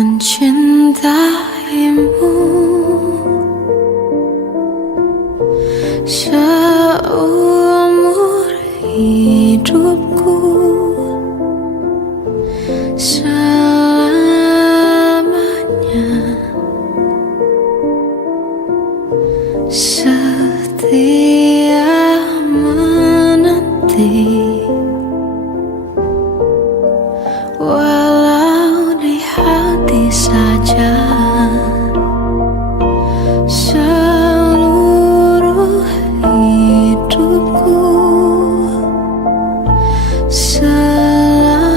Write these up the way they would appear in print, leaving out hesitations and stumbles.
mencintaimu seumur hidupku, selamanya setia menanti. Walau di hati saja seluruh hidupku, selamanya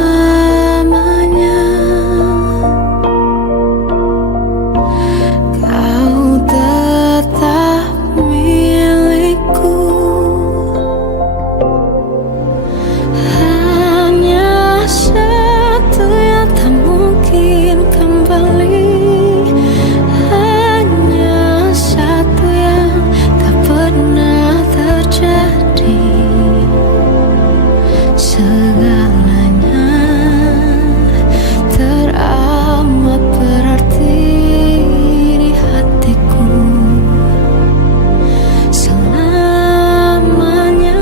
kau tetap milikku. Hanya satu yang tak mungkin kembali, hanya satu yang tak pernah terjadi. Segalanya teramat berarti di hatiku selamanya.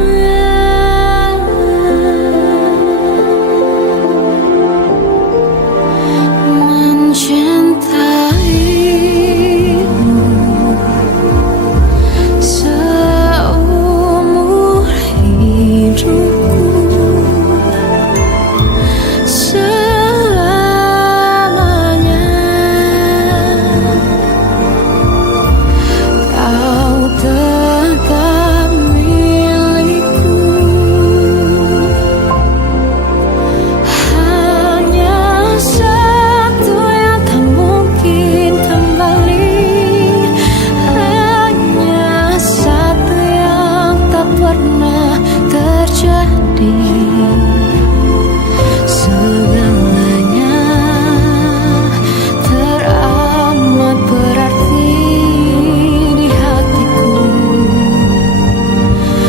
Mencintaimu seumur hidupku, selamanya kau tetap milikku. Hanya satu yang tak mungkin kembali, hanya satu yang tak pernah terjadi. Segalanya teramat berarti di hatiku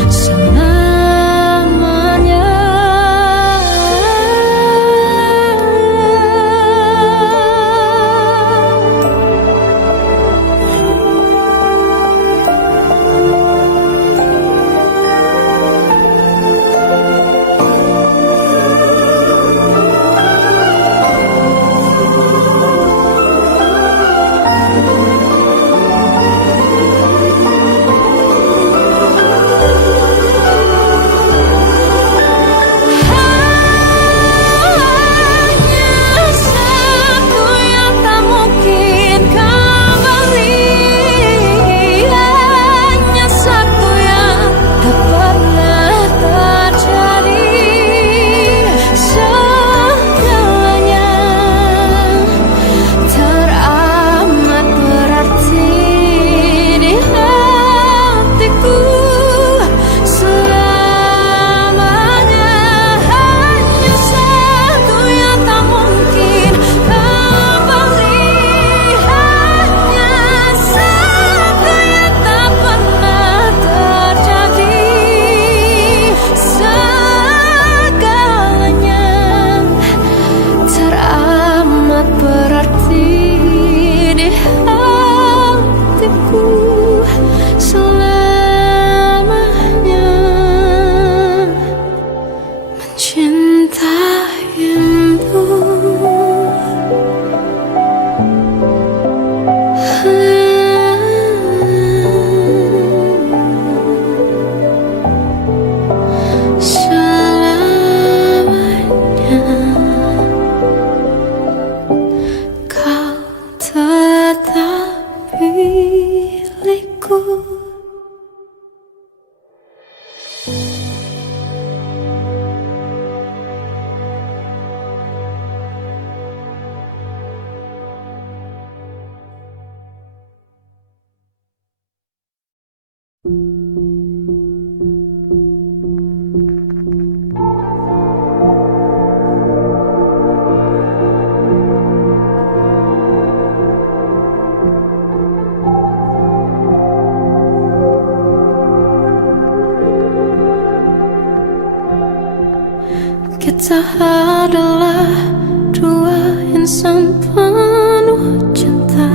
selamanya. Hanya satu yang tak mungkin kembali, hanya satu yang tak pernah terjadi. Segalanya teramat berarti di hatiku selamanya. Hanya satu yang tak mungkin kembali, hanya satu yang tak pernah terjadi. Segalanya teramat berarti di hatiku selamanya. Mencintaimu selamanya kau tetap milikku. Kita adalah dua insan cinta.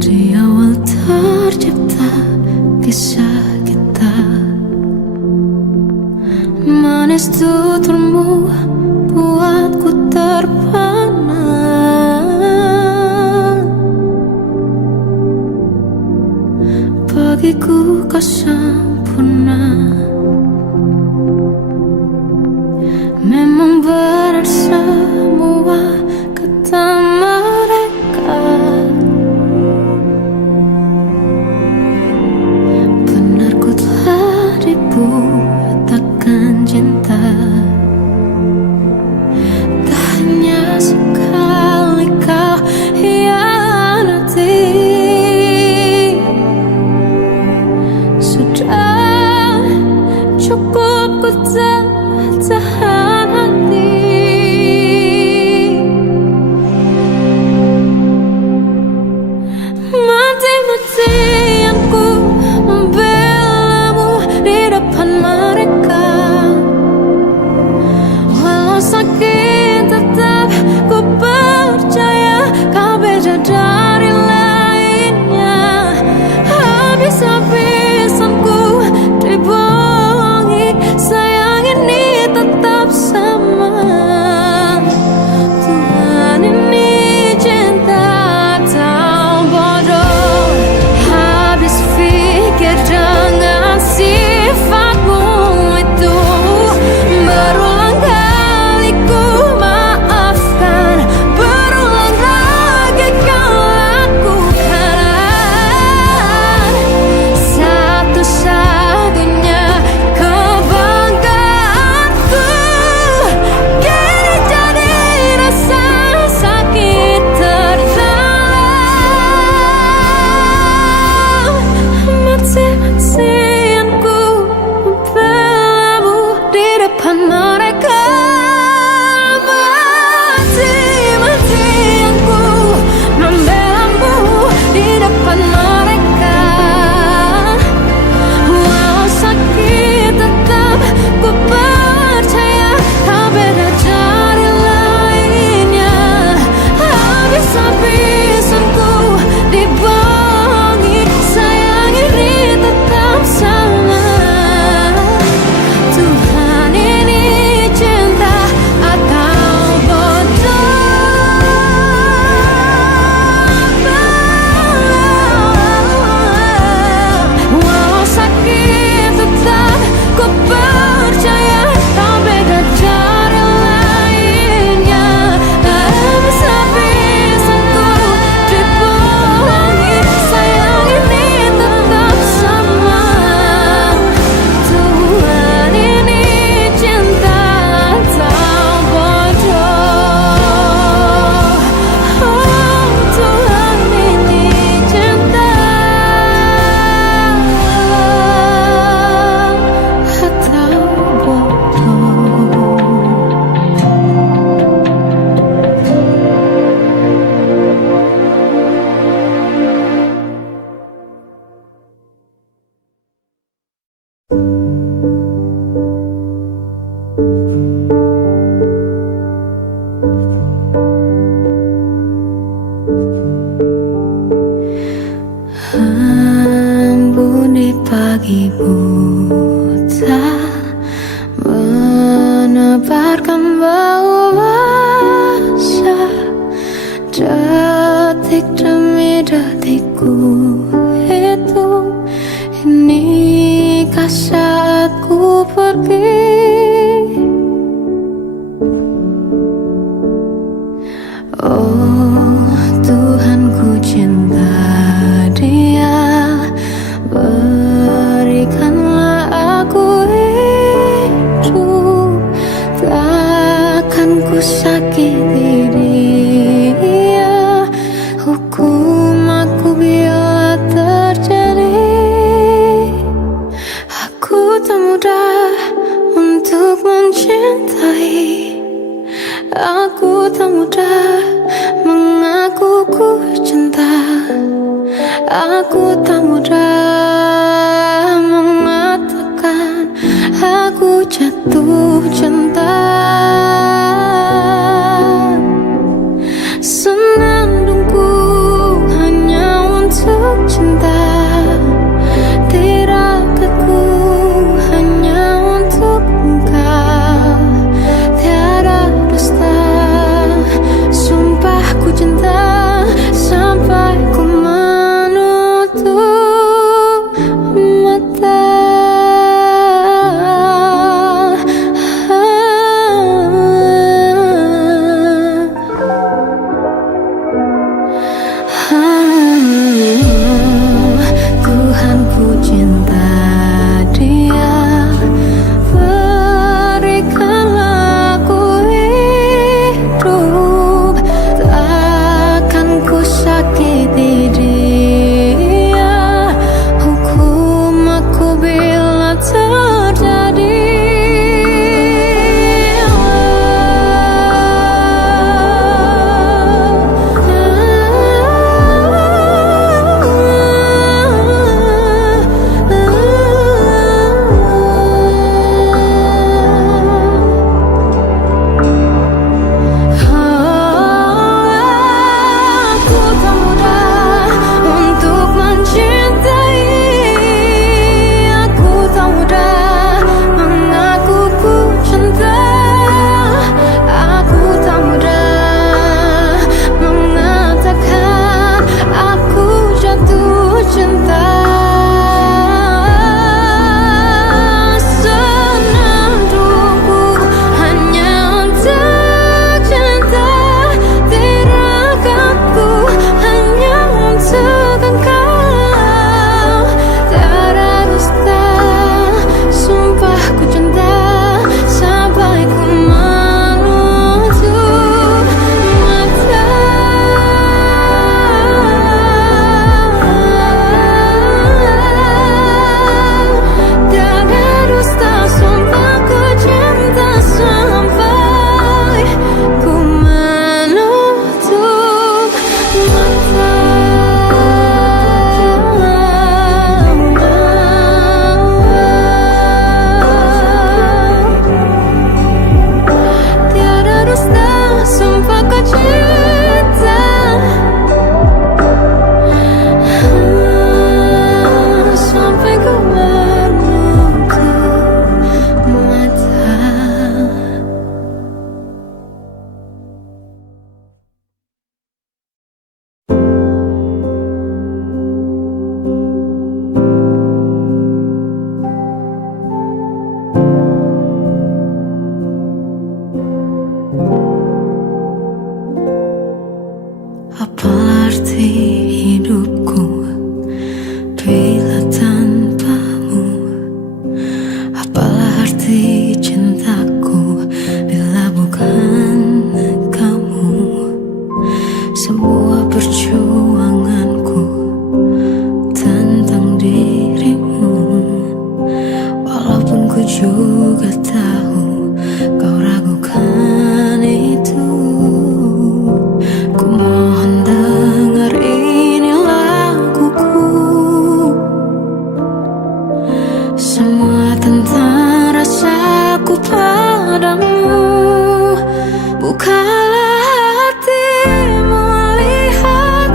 Di awal tercipta kisah kita, manis tuturmu buatku terpana. Bagiku kau sempurna, memang benar semua kata mereka. Benar ku telah dibutakan cinta. Tak hanya sekali kau hianati, sudah cukup ku tak tahan hati. Mati-matian ku membelamu di depan mereka. Walau sakit tetap ku percaya kau beda dari lainnya. Habis-habisan ku dibohongi, sayang ini tetap sama. Tuhan ini cinta atau bodoh. Habis pikir dengan sifatmu itu, berulang kali ku maafkan, berulang lagi kau lakukan. Satu-satunya kebanggaanku kini jadi rasa sakit terdalam. Mati-matian ku membelamu di depan mereka. Mati-matian ku membelamu di depan mereka. Walau sakit tetap ku percaya kau beda dari lainnya. Habis-habisan ku dibohongi, sayang ini tetap sama. Tuhan ini cinta atau bodoh. Walau sakit tetap ku percaya kau beda dari lainnya. Habis-habisan ku dibohongi, sayang ini tetap sama. Tuhan ini cinta atau bodoh. Oh, Tuhan ini cinta atau bodoh. Embun di pagi buta menebarkan bau basah. Detik demi detik ku hitung, inikah saat ku pergi? Oh Tuhan, ku cinta dia, berikanlah aku hidup. Takkan ku sakiti dia, hukum aku biarlah terjadi. Aku tak mudah untuk mencintai, aku tak mudah mengaku ku cinta. Aku tak mudah mengatakan aku jatuh cinta. juga tahu kau ragukan itu. Ku mohon dengar ini laguku, semua tentang rasaku padamu. Bukalah hatimu, lihat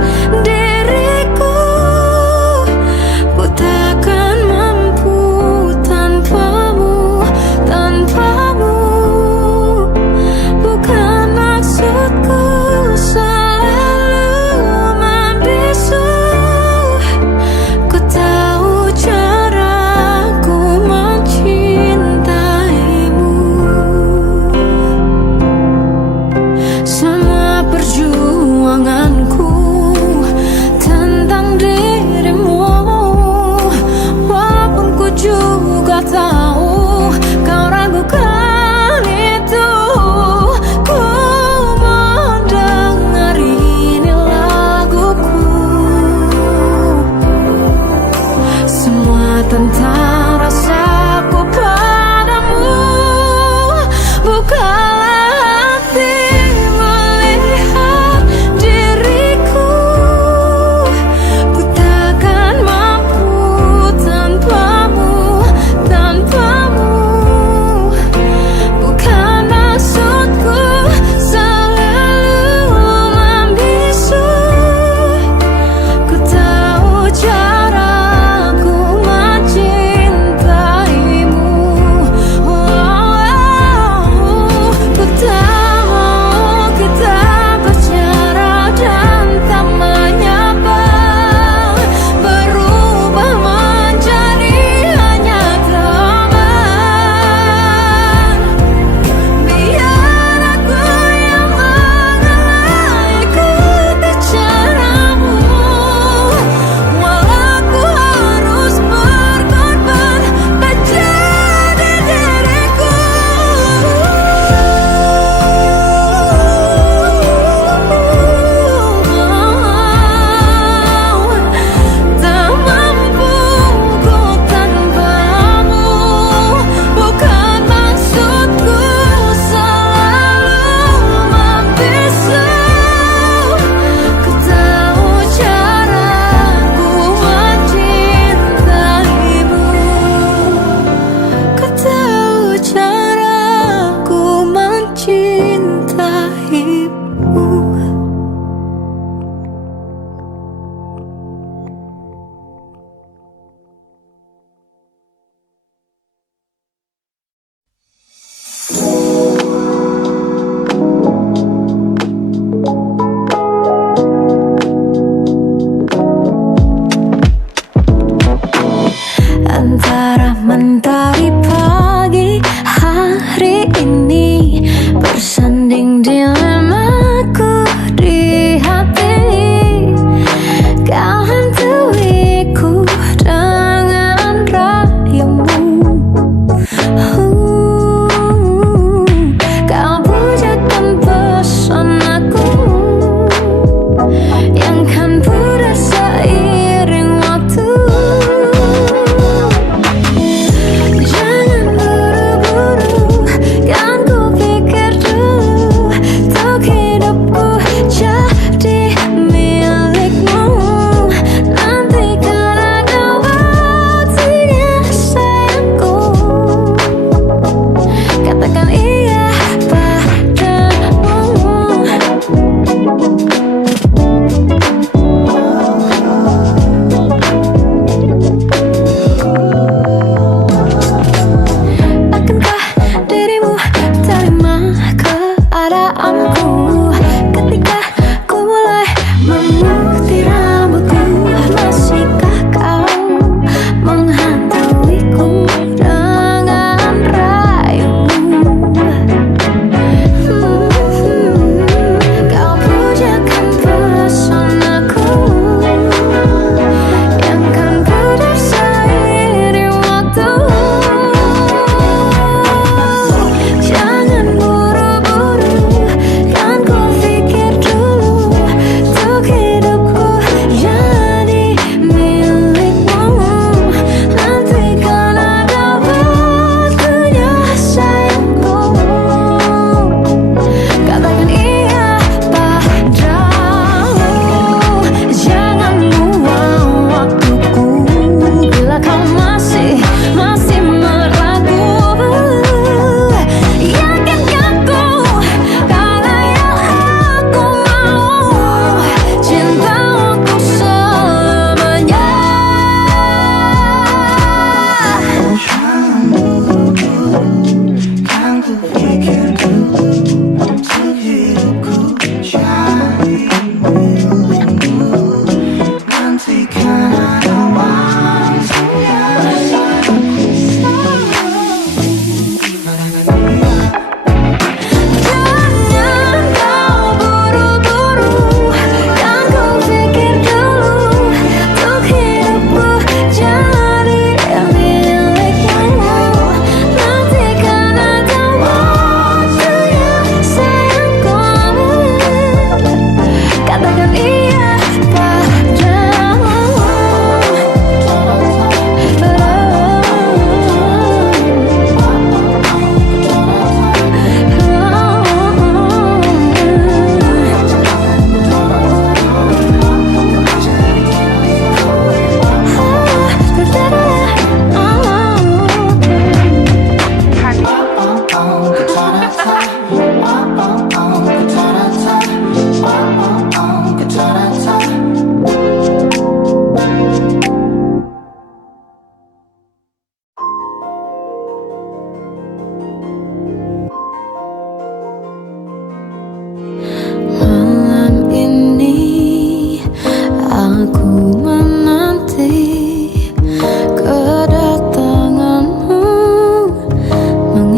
diriku. Ku takkan mampu tanpamu, tanpamu.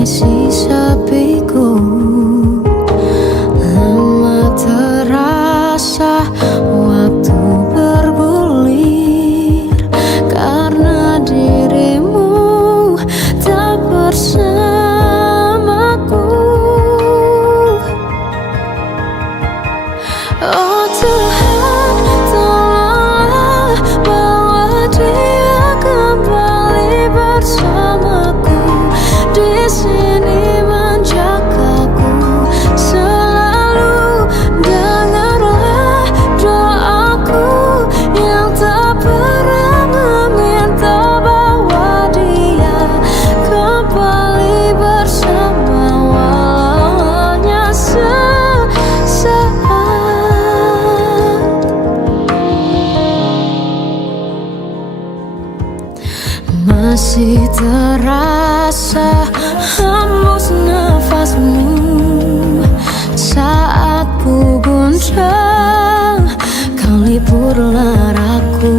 mengisi sepiku. Lama terasa waktu bergulir karena dirimu tak bersamaku. Oh Tuhan, tolonglah bawa dia kembali bersamaku. Di sini menjagaku selalu. Dengarlah doaku yang tak pernah meminta, bawa dia kembali bersama walau hanya sesaat. Masih terasa hembus nafasmu saat ku guncang, kau lipurlah raku.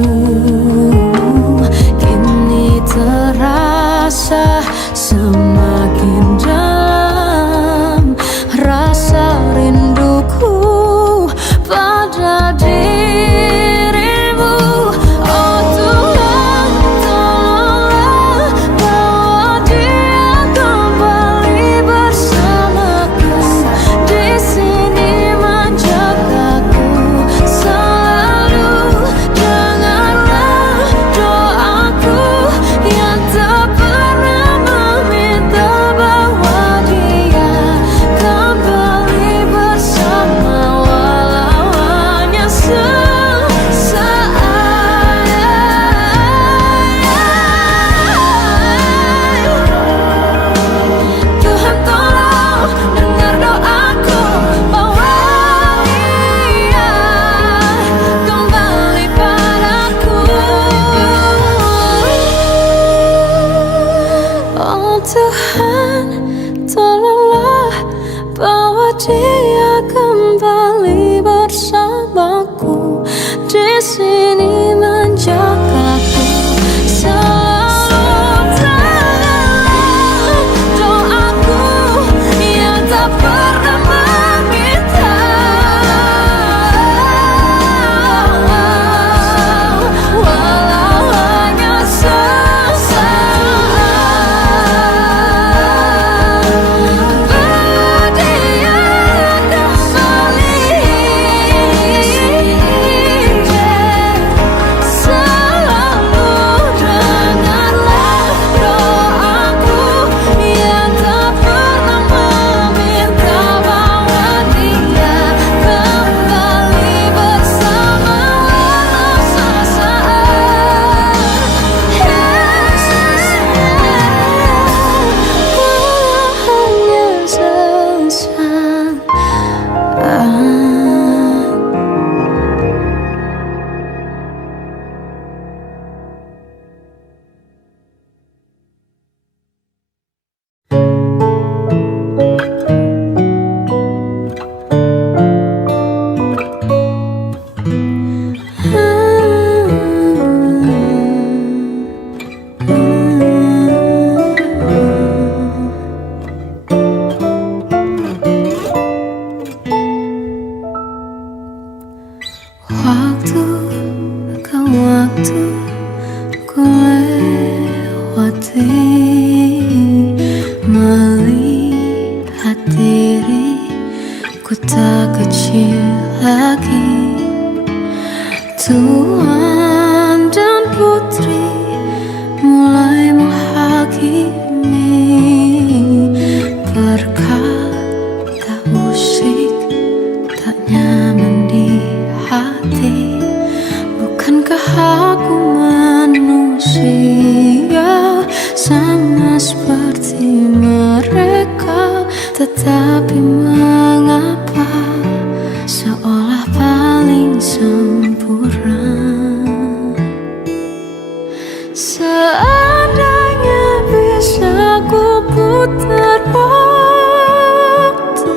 Kini terasa semakin dalam rasa rinduku pada dirimu. Oh Tuhan, tolonglah bawa dia kembali bersamaku. Di sini menjagaku selalu. Dengarlah doaku yang tak pernah meminta, bawa dia kembali bersama walau hanya sesaat. Tuhan tolong dengar doaku, bawa dia kembali padaku. Oh Tuhan, tolonglah bawa dia kembali bersamaku. Di sini menjagaku selalu. Dengarlah doaku yang tak pernah meminta, walau hanya sesaat. Bawa dia kembali selalu. Dengarlah doaku yang tak pernah meminta, bawa dia kembali bersama walau sesaat. Walau hanya sesaat. Waktu ke waktu ku lewati, melihat diriku tak kecil lagi. Tuan dan putri mulai menghakimi, berkata musik tak nyaman di hati. Bukankah aku manusia sama seperti mereka? Tetapi mengapa seolah paling sempurna? Seandainya bisa ku putar waktu,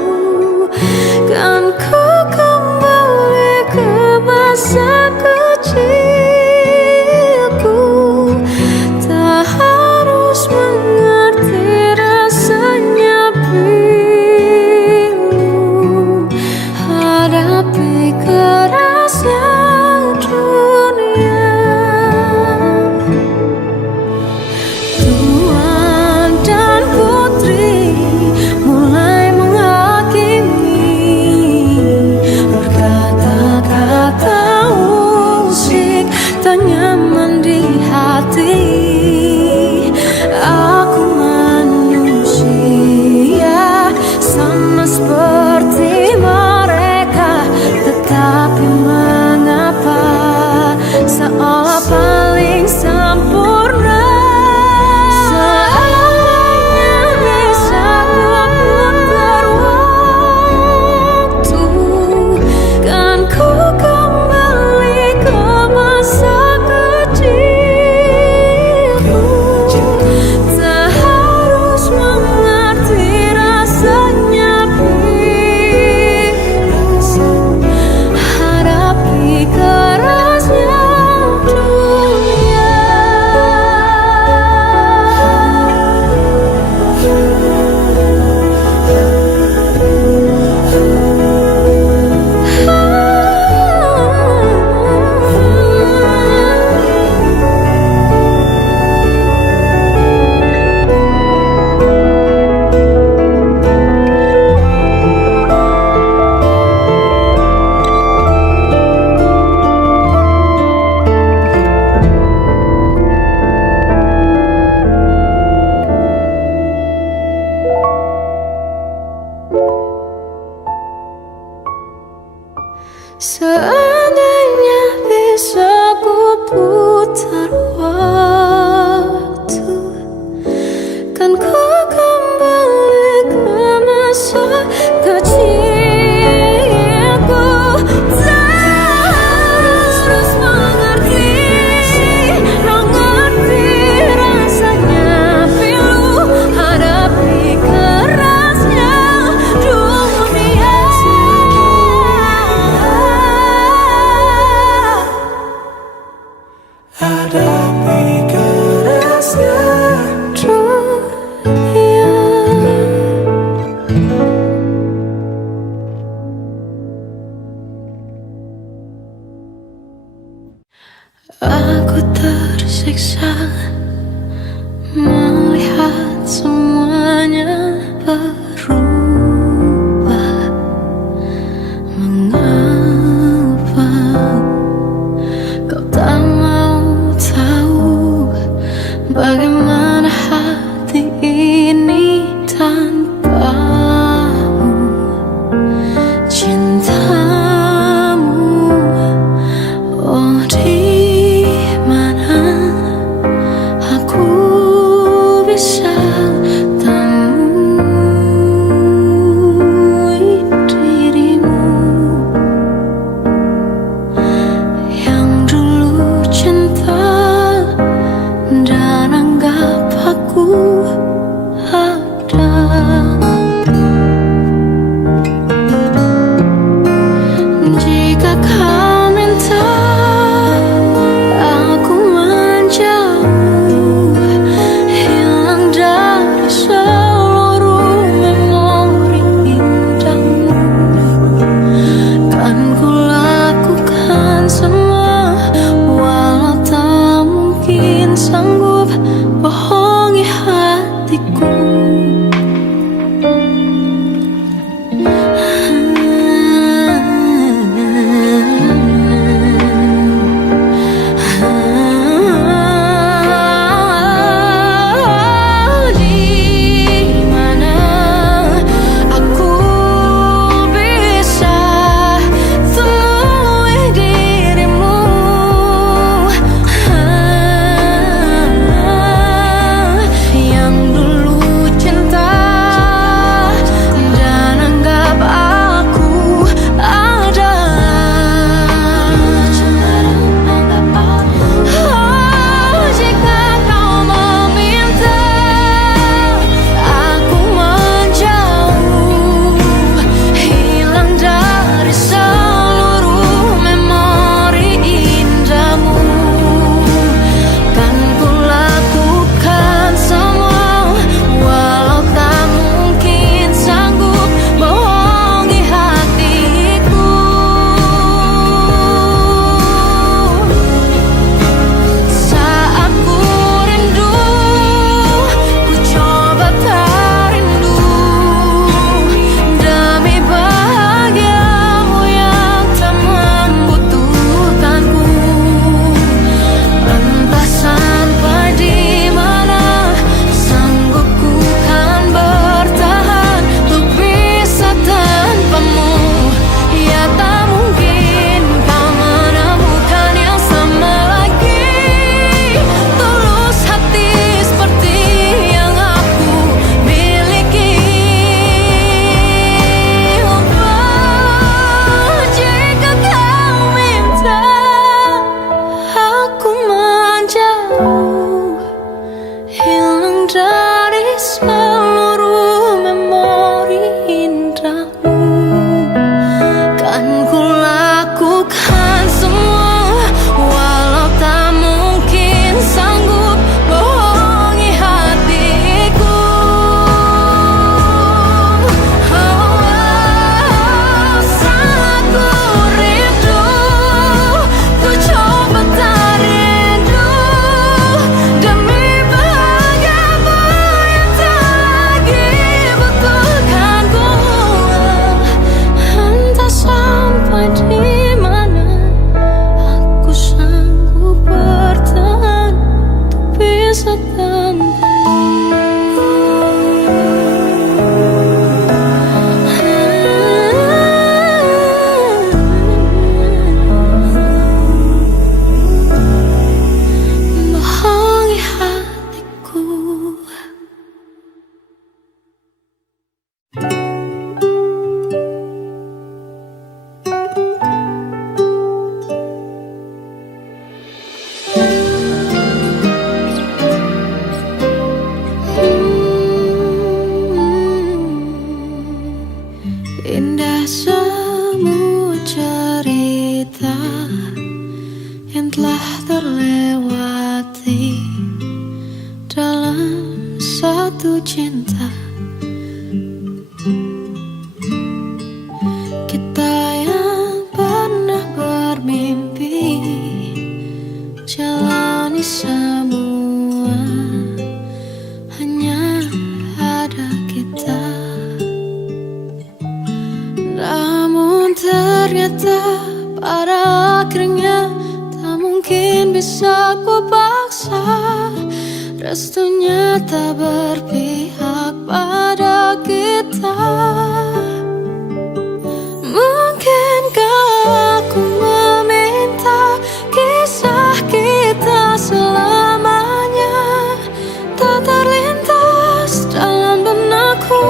kan ku kembali ke masa kecilku. Tak harus mengerti rasanya Seandainya bisa ku putar waktu, kan ku kembali ke masa kecilku. Terus mengerti rasanya pilu hadapi kerasnya dunia. ternyata pada akhirnya tak mungkin bisa ku paksa. Restunya tak berpihak pada kita. Mungkinkah aku meminta kisah kita selamanya tak terlintas dalam benakku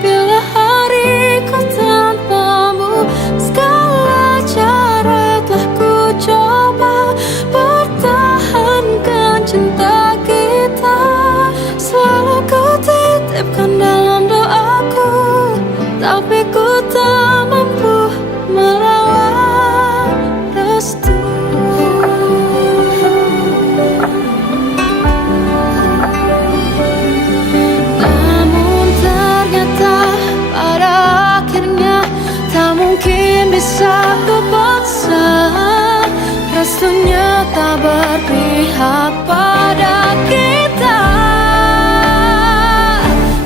bila hariku tanpamu. Segala cara telah ku coba pertahankan cinta kita. Selalu ku titipkan dalam doaku, tapi ku tak mampu merawat restu. Namun ternyata pada akhirnya tak mungkin bisa ku paksa. Restunya tak berpihak pada kita.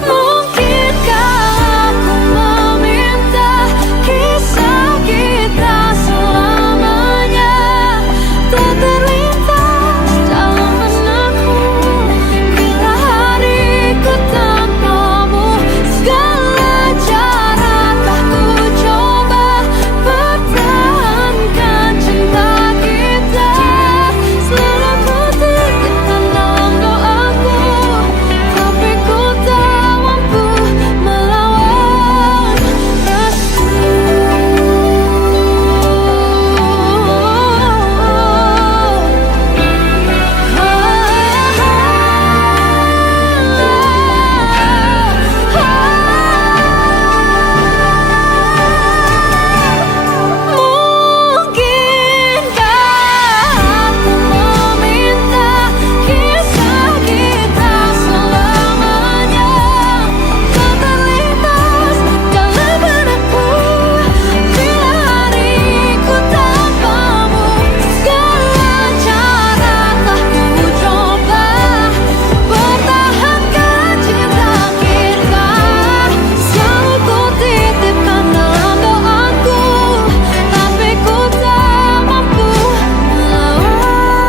Mungkinkah aku meminta kisah kita selamanya tak terlintas dalam benakku bila hariku tanpamu. Segala cara telah ku coba pertahankan cinta kita. Selalu ku titipkan dalam doaku, tapi ku tak mampu melawan restu. Mungkinkah aku meminta kisah kita selamanya tak terlintas dalam benakku bila hariku tanpamu. Segala cara telah ku coba pertahankan cinta kita. Selalu ku titipkan dalam doaku, tapi ku tak mampu melawan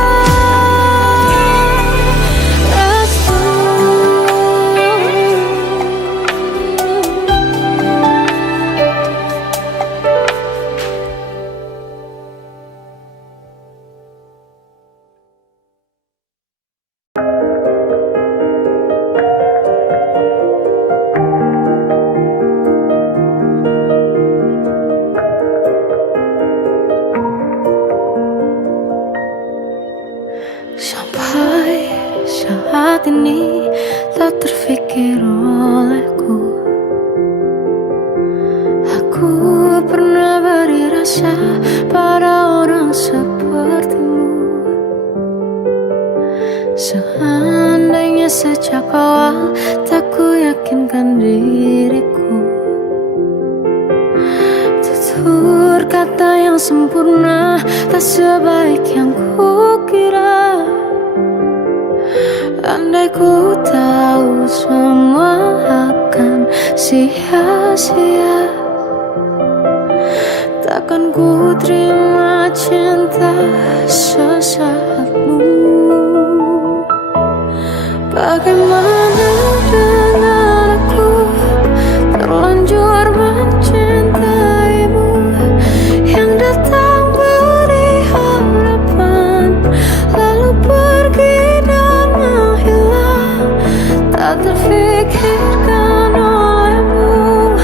restu. Sampai saat ini tak terfikir olehku aku pernah beri rasa pada orang sepertimu. Seandainya sejak awal tak ku yakinkan diriku, tutur kata yang sempurna tak sebaik yang ku kira. Andai ku tahu semua akan sia-sia, takkan ku terima cinta sesaatmu. Bagaimana dengan aku terlanjur mencintaimu, yang datang beri harapan lalu pergi dan menghilang. Tak terfikirkan olehmu,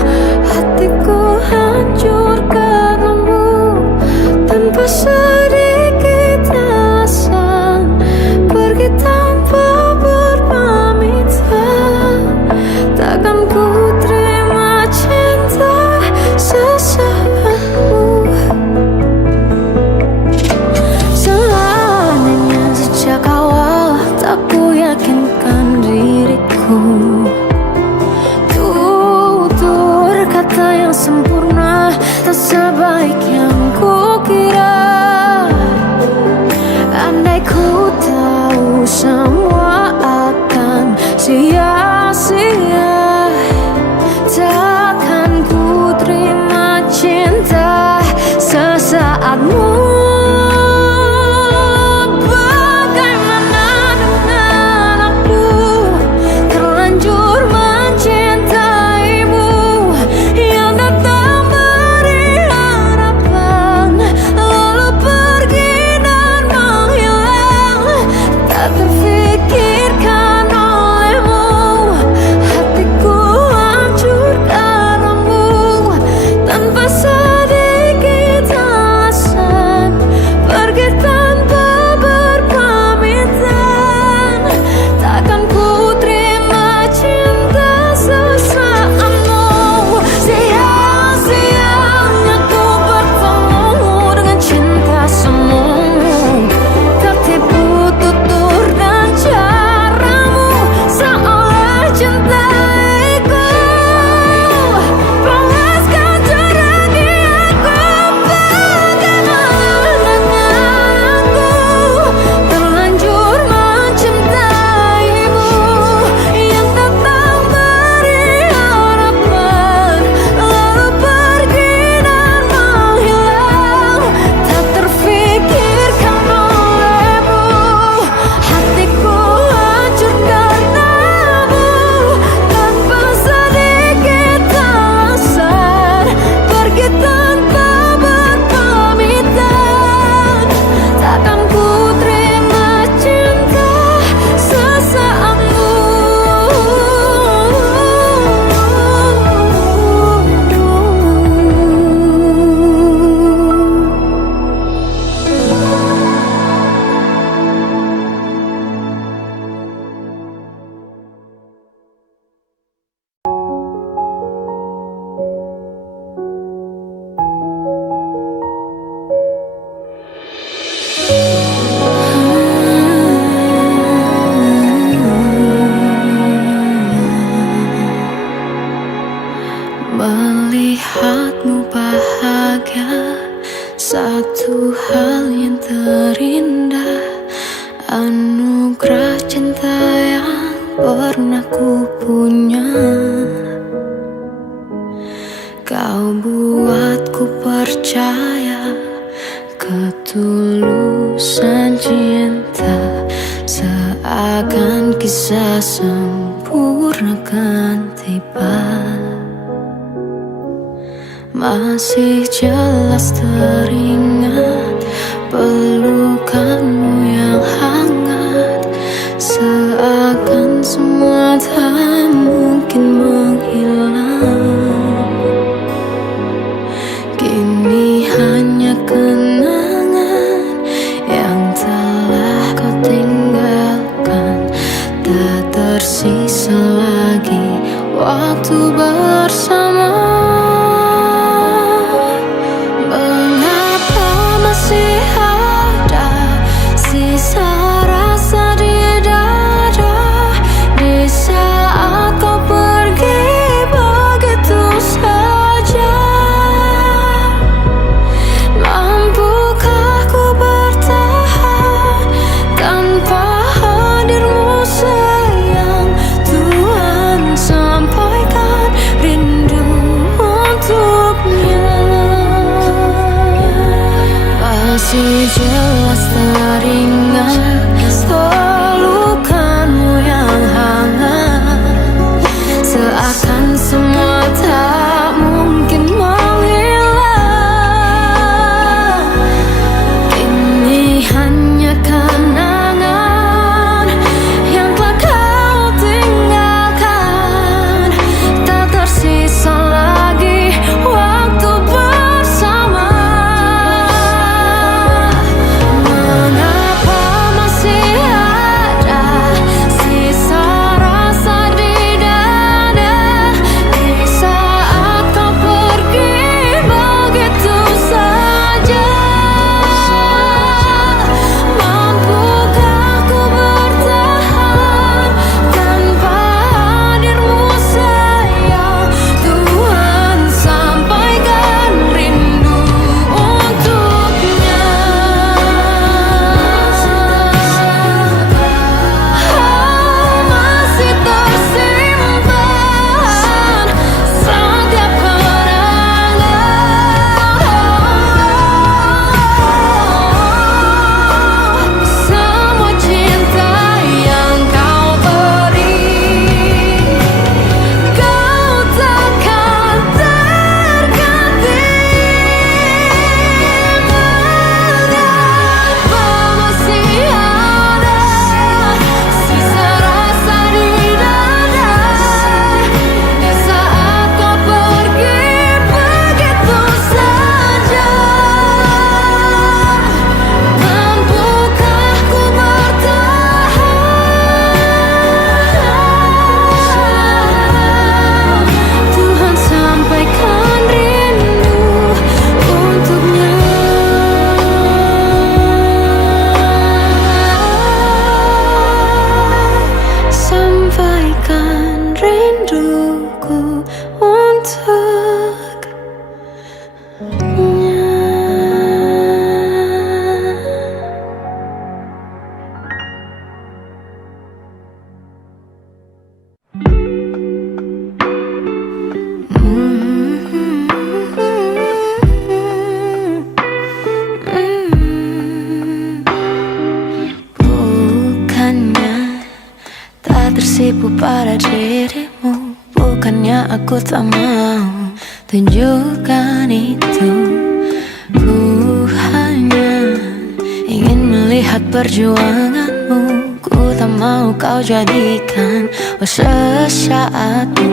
hatiku hancur karenamu. Tanpa sedikit alasan pergi tanpa berpamitan. Takkan ku terima cinta sesaatmu. Seandainya sejak awal tak ku yakinkan diriku, tutur kata yang sempurna tak sebaik yang ku kira. Andai ku tahu semua akan sia-sia, takkan ku terima cinta melihatmu bahagia, satu hal yang terindah, anugerah cinta yang pernah ku punya. Kau buatku percaya ketulusan cinta, seakan kisah sempurna kan tiba. Masih jelas teringat pelukanmu yang hangat, seakan semua tak mungkin menghilang. Kini hanya kenangan yang telah kau tinggalkan, tak tersisa lagi waktu bersama. Mengapa masih ada sisa rasa di dada, di saat kau pergi begitu saja? Mampukah ku bertahan tanpa hadirmu sayang? Tuhan sampaikan rindu untuknya. Masih jelas teringat pelukanmu yang hangat, seakan semua tak mungkin menghilang. Kini hanya kenangan yang telah kau tinggalkan, tak tersisa lagi waktu bersama. Mengapa masih ada sisa rasa di dada, di saat kau pergi begitu saja? Mampukah ku bertahan tanpa hadirmu sayang? Tuhan sampaikan rindu untuknya. Masih tersimpan setiap kenangan, semua cinta yang kau beri, kau takkan terganti. Mengapa masih ada sisa rasa di dada, di saat kau pergi begitu saja? Mampukah ku bertahan? Tuhan sampaikan rindu untuknya. Sampaikan rinduku untuknya. Bukannya tak tersipu pada dirimu, bukannya aku tak mau tunjukkan itu. Ku hanya ingin melihat perjuanganmu, ku tak mau kau jadikan sesaatmu.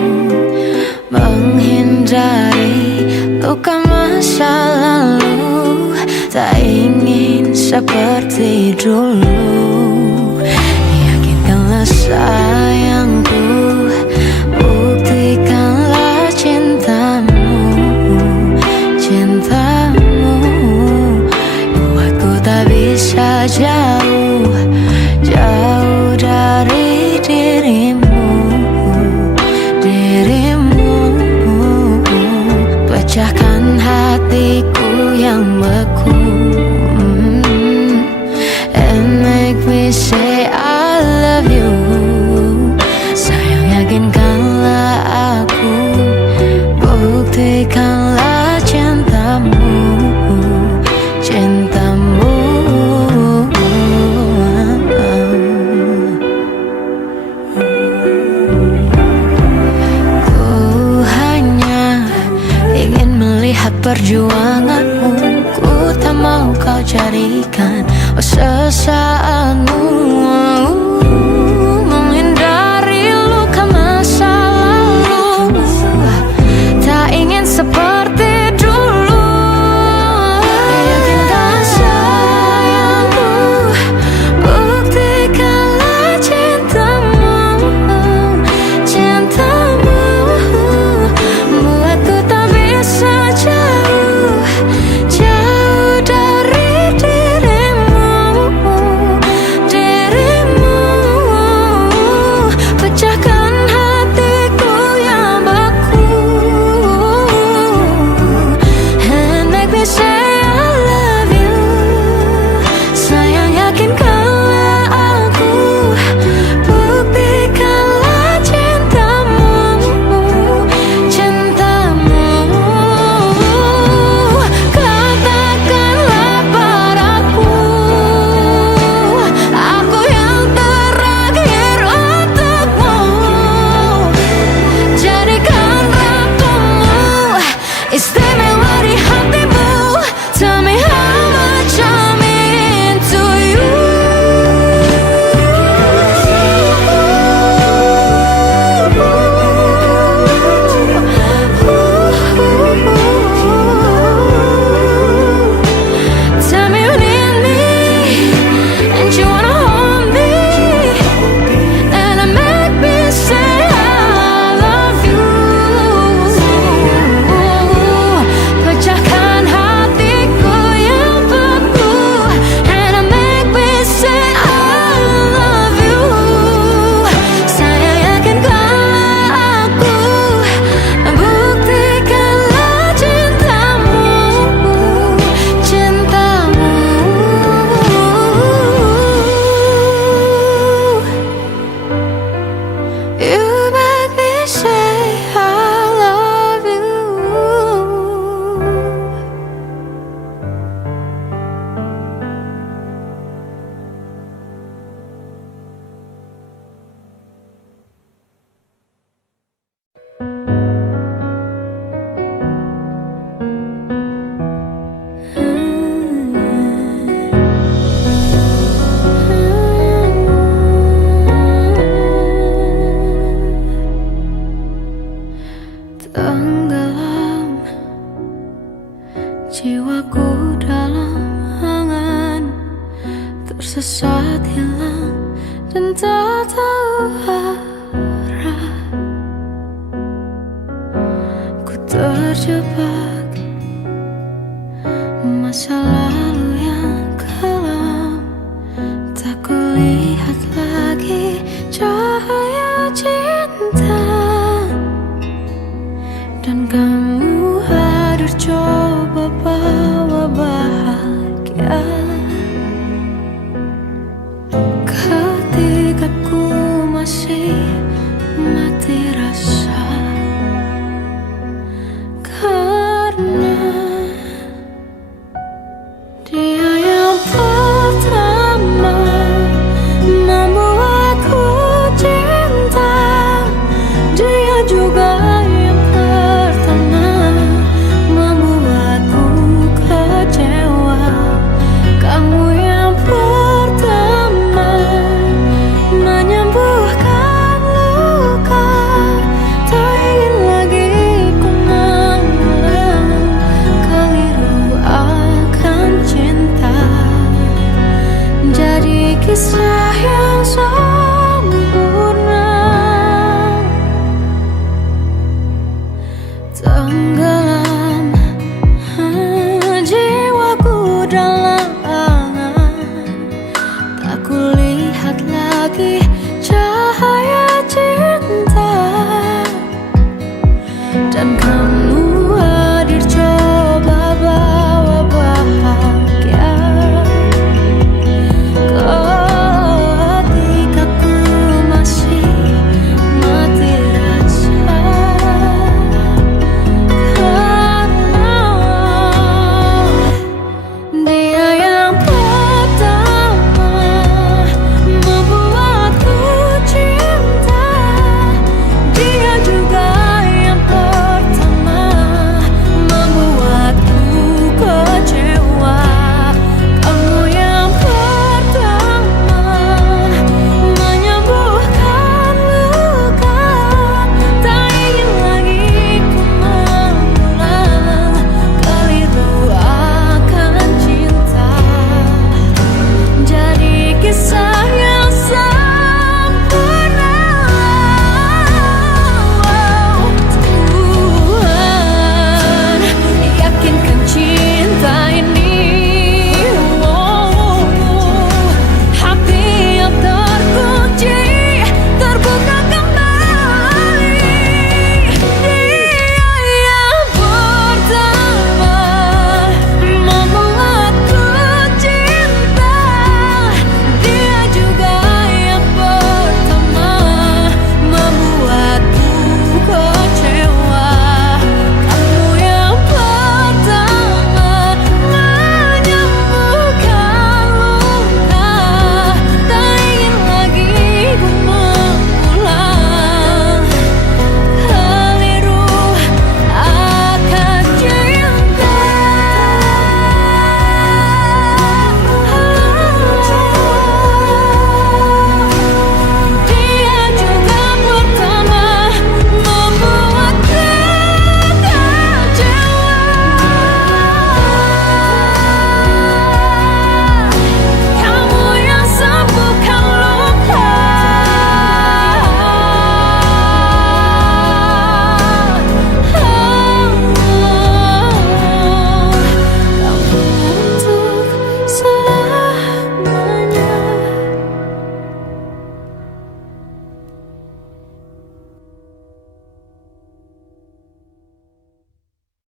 Menghindari luka masa lalu, tak ingin seperti dulu. Yakinkanlah sayangku, buktikanlah cintamu, cintamu. Buatku tak bisa jauh, jauh dari dirimu, dirimu. pecahkan hatiku yang beku, and make me say I love you. Sayang, yakinkanlah aku, buktikanlah cintamu, cintamu. Ku hanya ingin melihat perjuanganmu, ku tak mau kau jadikan sesaatmu. Menghindari luka masa lalu, tak ingin seperti dulu. Yakinkan sayangku, buktikanlah cintamu, cintamu. Buatku tak bisa jauh, jauh dari dirimu, dirimu. Pecahkan hatiku yang beku, and make me say I love you. Sayang, yakinkanlah aku, buktikanlah cintamu, cintamu. Katakanlah padaku, aku yang terakhir untukmu. Jadikan ratumu, istimewa di hatimu. Tell me how much I'm into you. Tell me you need me, and you wanna hold me, and it make me say I love you. Pecahkan hatiku yang beku, and it make me say I love you. Sayang, yakinkanlah aku, buktikanlah cintamu, cintamu. You make me say I love you. Tenggelam jiwaku dalam angan, tersesat hilang dan tak tahu arah. Ku terjebak masa lalu yang kelam, tak kulihat lagi cahaya cinta. Dan kamu hadir coba bawa bahagia, ketika ku masih mati rasa. Karena dia yang pertama membuatku cinta, dia juga yang pertama membuatku kecewa. Kamu yang pertama menyembuhkan luka, tak ingin lagi ku mengulang keliru akan cinta. Jadi kisah yang sempurna, tenggelam jiwaku dalam angan, tak kulihat lagi cahaya cinta. Dan kamu